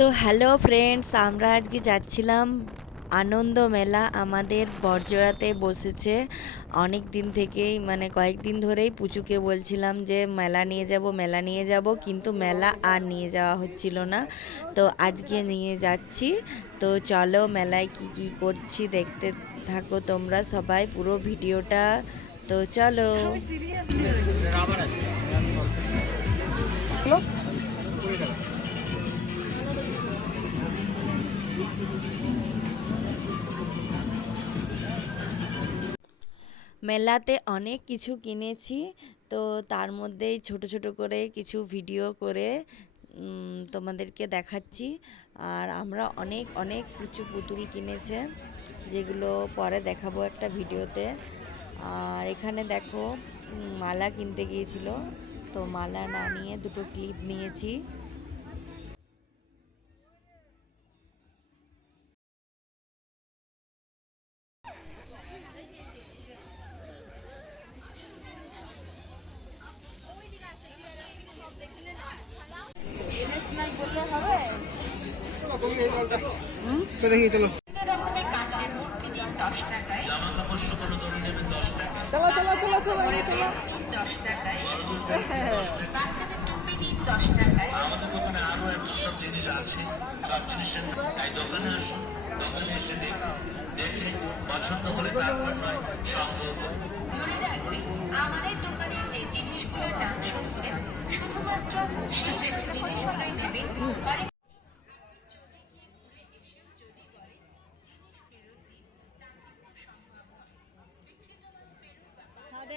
তো hello friends, আমরা আজকে যাচ্ছিলাম আনন্দ মেলা। আমাদের বড়জোড়াতে বসেছে অনেক দিন থেকেই, মানে কয়েকদিন ধরেই পুচুকে বলছিলাম যে মেলা নিয়ে যাব, মেলা নিয়ে যাব, কিন্তু মেলা আর নিয়ে যাওয়া হচ্ছিল না। তো আজকে নিয়ে যাচ্ছি। তো চলো মেলায় কি কি করছি দেখতে থাকো তোমরা সবাই পুরো ভিডিওটা। তো চলো। মেলাতে অনেক কিছু কিনেছি। তো তার মধ্যেই ছোট ছোট করে কিছু ভিডিও করে তোমাদেরকে দেখাচ্ছি। আর আমরা অনেক অনেক কিছু পুতুল কিনেছে, যেগুলো পরে দেখাবো একটা ভিডিওতে। আর এখানে দেখো, মালা কিনতে গিয়েছিল, তো মালা না নিয়ে দুটো ক্লিপ নিয়েছি। দেখি চলো। চলো চলো চলো চলো চলো। আমাদের দোকানে আরো এত সব জিনিস আছে, সব জিনিসের তাই দোকানে আসুন, দোকানে এসে দেখে পছন্দ হলে তারপর নয় সংগ্রহ করুন। আমাদের দোকানে যে জিনিসগুলোর নাম শুনছেন, শুধুমাত্র সেই সব জিনিসগুলোই নেবেন।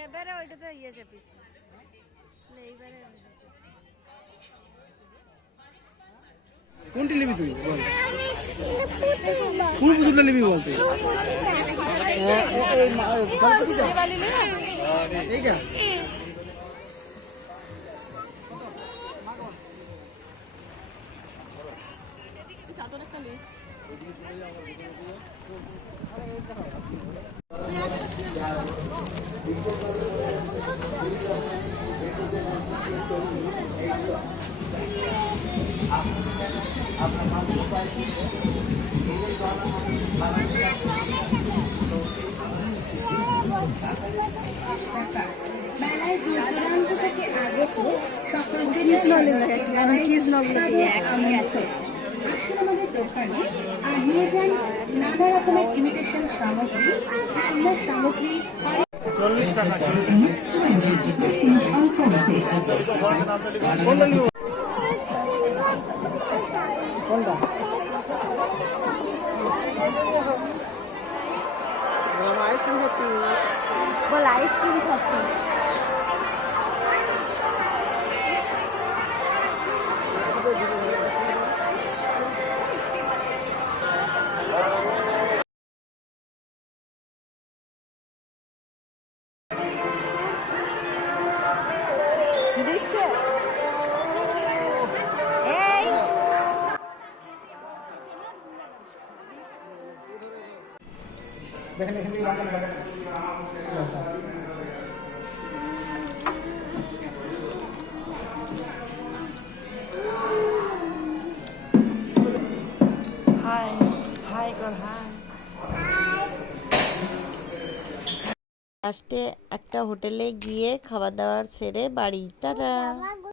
এবারে ওইটাতে ইয়ে চাপিয়েছি, এইবারে কোনটি নিবি তুই বল? কোন পুতুলটা নিবি বল তুই? এইটা মেলায় দূর দূরান্ত থেকে আগত সকল এখনই আছে। আসুন আমাদের দোকানে আর নিয়ে যান নানা রকমের ইমিটেশন সামগ্রী, খেলনার সামগ্রী। 40 টাকা। কোনটা? আইসক্রিম খাচ্ছি। বল আইসক্রিম খাচ্ছি। দিচ্ছে এই দেখেন এখান থেকে হাই হাই কর হাই। লাস্টে একটা হোটেলে গিয়ে খাবার দাবার সেরে বাড়ি, টাটা।